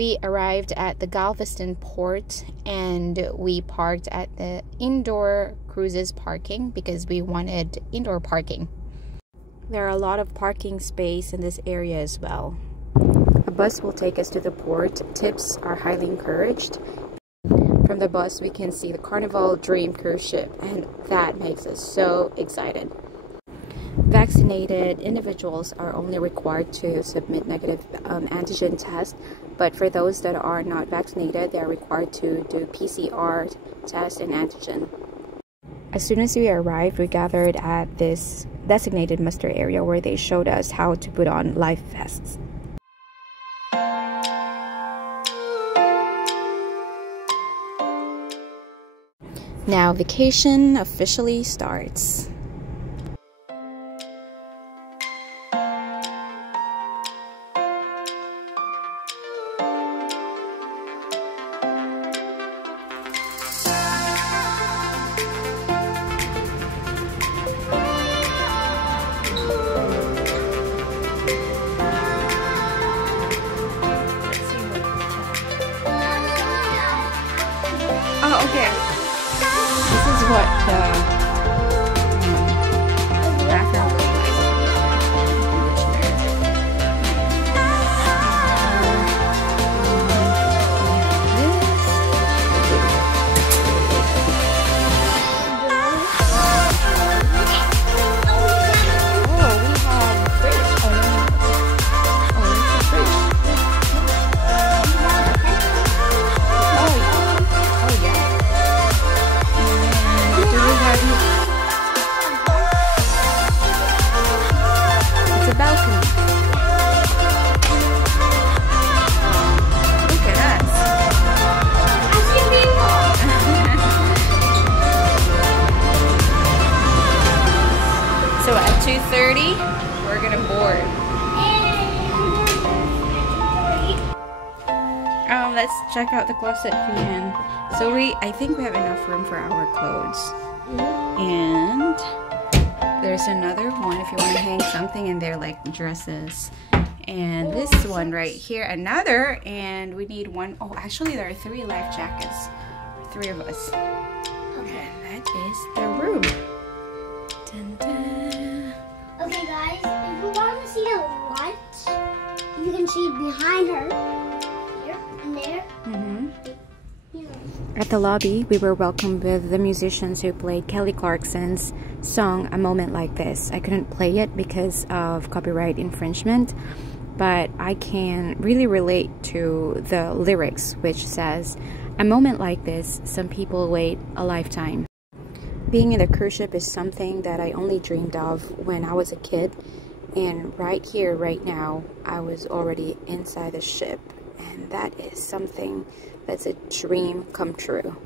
We arrived at the Galveston port and we parked at the indoor cruises parking because we wanted indoor parking. There are a lot of parking space in this area as well. A bus will take us to the port. Tips are highly encouraged. From the bus we can see the Carnival Dream cruise ship, and that makes us so excited. Vaccinated individuals are only required to submit negative antigen test, but for those that are not vaccinated, they are required to do PCR test and antigen. As soon as we arrived, we gathered at this designated muster area where they showed us how to put on life vests. Now vacation officially starts. Oh, okay. This is what the bathroom looks like. So at 2:30, we're gonna board. Let's check out the closet again. So I think we have enough room for our clothes. And there's another one if you want to hang something in there, like dresses. And this one right here, another, and we need one. Oh, actually there are 3 life jackets for 3 of us. Okay, and that is the room. Dun, dun. Okay guys, if you want to see the light, you can see it behind her. Here and there. At the lobby, we were welcomed with the musicians who played Kelly Clarkson's song, A Moment Like This. I couldn't play it because of copyright infringement, but I can really relate to the lyrics, which says, "A moment like this, some people wait a lifetime." Being in the cruise ship is something that I only dreamed of when I was a kid, and right here, right now, I was already inside the ship, and that is something that's a dream come true.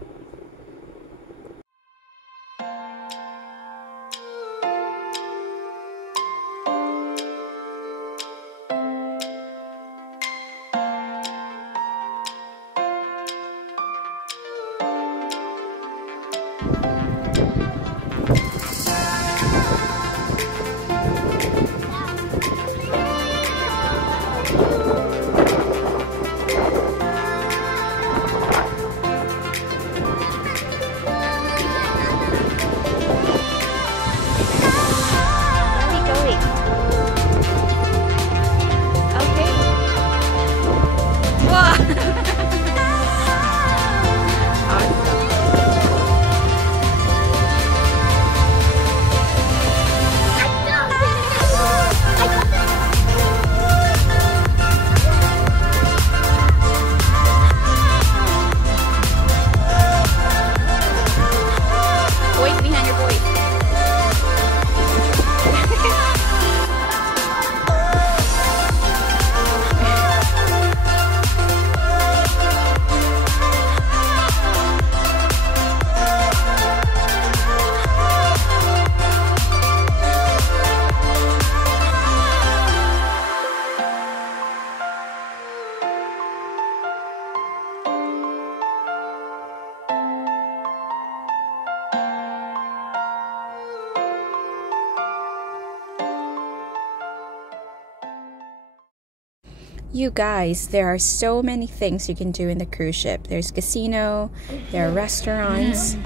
You guys, there are so many things you can do in the cruise ship. There's casino, there are restaurants,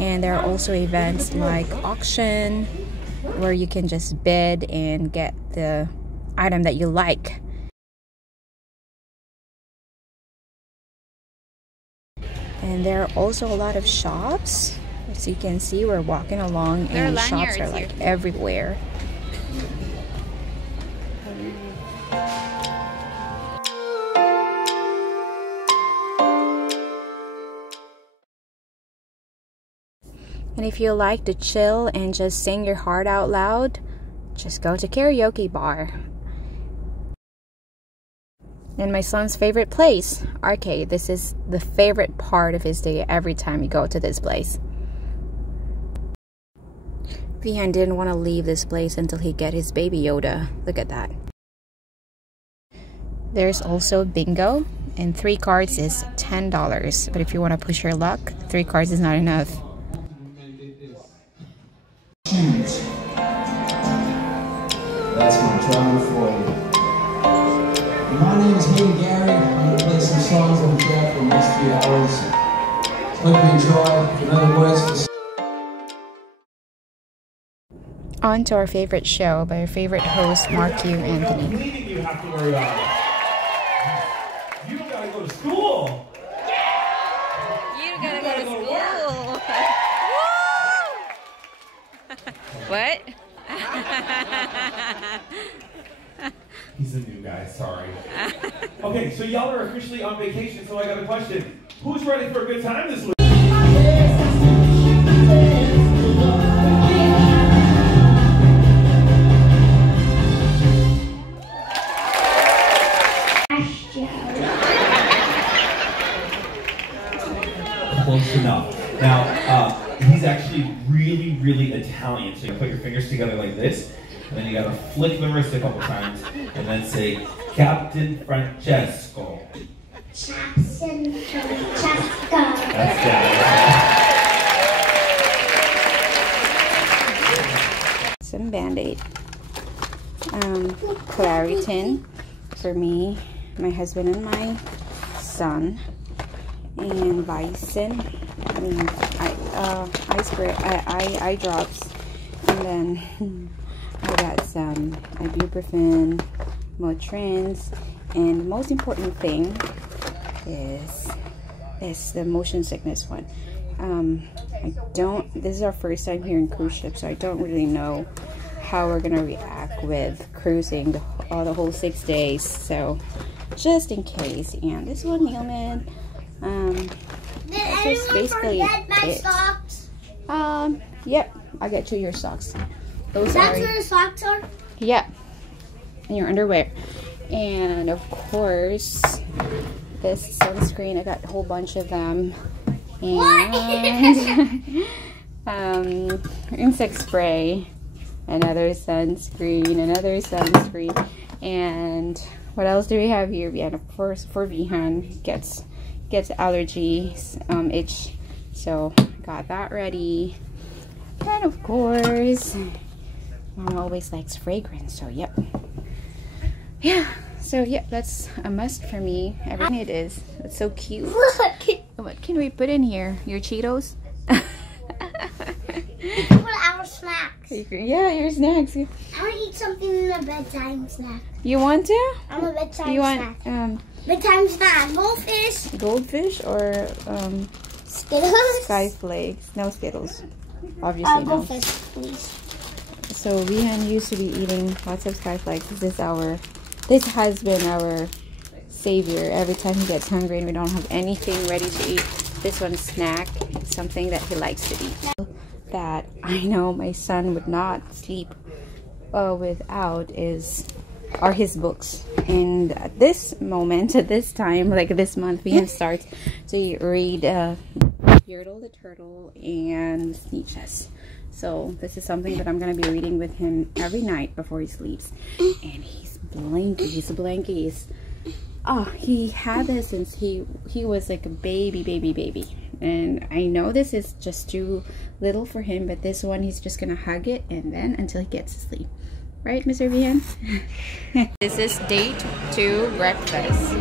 and there are also events like auction where you can just bid and get the item that you like. And there are also a lot of shops. As you can see, we're walking along and shops are like everywhere. And if you like to chill and just sing your heart out loud, just go to karaoke bar. And my son's favorite place, arcade. This is the favorite part of his day every time you go to this place. Vihan didn't want to leave this place until he get his baby Yoda. Look at that. There's also bingo, and 3 cards is $10. But if you want to push your luck, 3 cards is not enough. That's my drummer for you. My name is Hayden Gary. I'm going to play some songs on the track for the next 3 hours. Hope you enjoy. In other words, On to our favorite show by our favorite host, Mark Q. Anthony. You have to worry about it. You gotta go to school. You gotta go to school. What? He's a new guy, sorry. Okay, so y'all are officially on vacation, so I got a question. Who's ready for a good time this week? Close enough. Now, he's actually really Italian. So you put your fingers together like this, and then you gotta flick the wrist a couple times, and then say, Captain Francesco. Captain Francesco. That's that. Some Band-Aid. Claritin for me, my husband, and my son. And Vicin, eye drops, and then I got some ibuprofen, Motrins, and the most important thing is the motion sickness one. This is our first time here in cruise ship, so I don't really know how we're gonna react with cruising the whole 6 days. So just in case, and this one, Neilman. Did anyone forget my socks? Yep, I got you your socks. That's where the socks are? Yep, and your underwear. And of course, this sunscreen, I got a whole bunch of them. And insect spray, another sunscreen, and what else do we have here? Vihan, of course, for Vihan, gets allergies, itch, so got that ready. And of course, Mom always likes fragrance, so yep. Yeah, so yep, that's a must for me. Everything it is. It's so cute. What can we put in here? Your Cheetos? Put our snacks. Yeah, your snacks. I want to eat something in a bedtime snack. You want to? I'm a bedtime snack. You want bedtime snack. Goldfish. Goldfish or Skittles. Sky Flakes? No Skittles. Obviously no. Goldfish, please. So Vihan used to be eating lots of Sky Flakes. This has been our savior. Every time he gets hungry and we don't have anything ready to eat, this one snack, something that he likes to eat. That I know my son would not sleep without are his books. And at this moment, at this time, like this month, Vihan starts to read Yertle the Turtle and Sneetches. So this is something that I'm going to be reading with him every night before he sleeps. And he's blankies. Oh, he had this since he was like a baby. And I know this is just too little for him, but this one he's just going to hug it and then until he gets to sleep. Right, Mr. Vian? This is date 2 breakfast.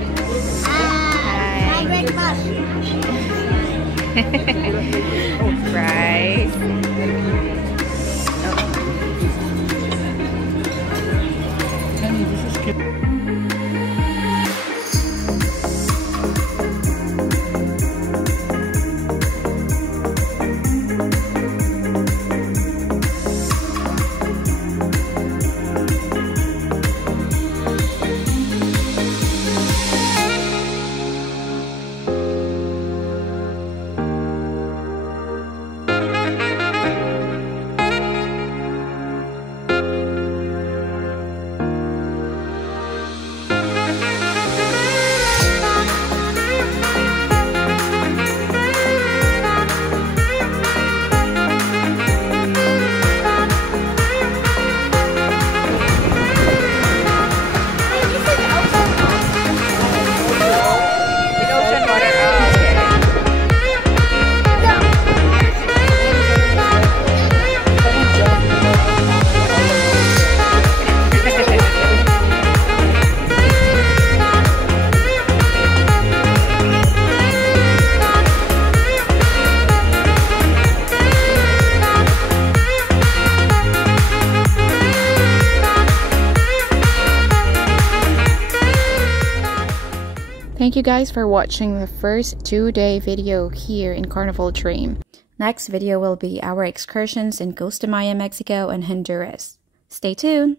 Hi. Breakfast. Right. Thank you guys for watching the first 2-day video here in Carnival Dream. Next video will be our excursions in Costa, Mexico and Honduras. Stay tuned!